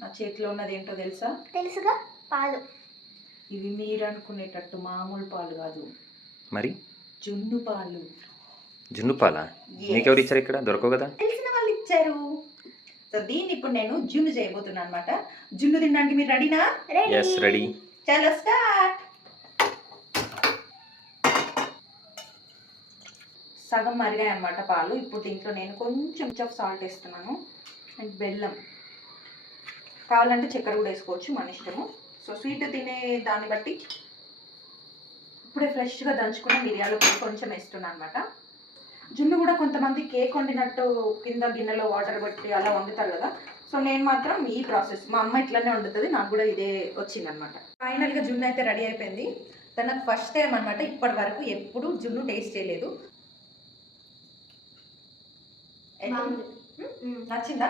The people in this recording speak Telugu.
నా చేతిలో ఉన్నది ఏంటో తెలుసా? తెలుసుగా, పాలు. ఇవి మీరు అనుకునేటట్టు మామూలు పాలు కాదు, మరి జున్ను పాలు. జున్ను పాలా? నీకెవరు ఇచ్చారు? ఇక్కడ దొరకవు కదా. తెలిసిన వాళ్ళు ఇచ్చారు. సో దీన్ని ఇప్పుడు నేను జున్ను చేయబోతున్నాను అనమాట. జున్ను తినడానికి మీరు రెడీనా? Yes, ready. చలో స్టార్ట్. సగం మరిగాయి అనమాట పాలు. ఇప్పుడు దీంట్లో నేను కొంచెం సాల్ట్ వేస్తున్నాను అండ్ బెల్లం. కావాలంటే చక్కెర కూడా వేసుకోవచ్చు, మన ఇష్టము. సో స్వీట్ తినే దాన్ని బట్టి. ఇప్పుడే ఫ్రెష్గా దంచుకున్న మిరియాల పొడి కొంచెం వేస్తున్నాను అనమాట. జున్ను కూడా కొంతమంది కేక్ వండినట్టు కింద గిన్నెలో వాటర్ పెట్టి అలా వండుతారు కదా. సో నేను మాత్రం ఈ ప్రాసెస్, మా అమ్మ ఇట్లనే వండుతుంది, నాకు కూడా ఇదే వచ్చింది అనమాట. ఫైనల్గా జున్ను అయితే రెడీ అయిపోయింది. తనకు ఫస్ట్ టైం అనమాట, ఇప్పటి వరకు ఎప్పుడు జున్ను టేస్ట్ చేయలేదు. నచ్చిందా?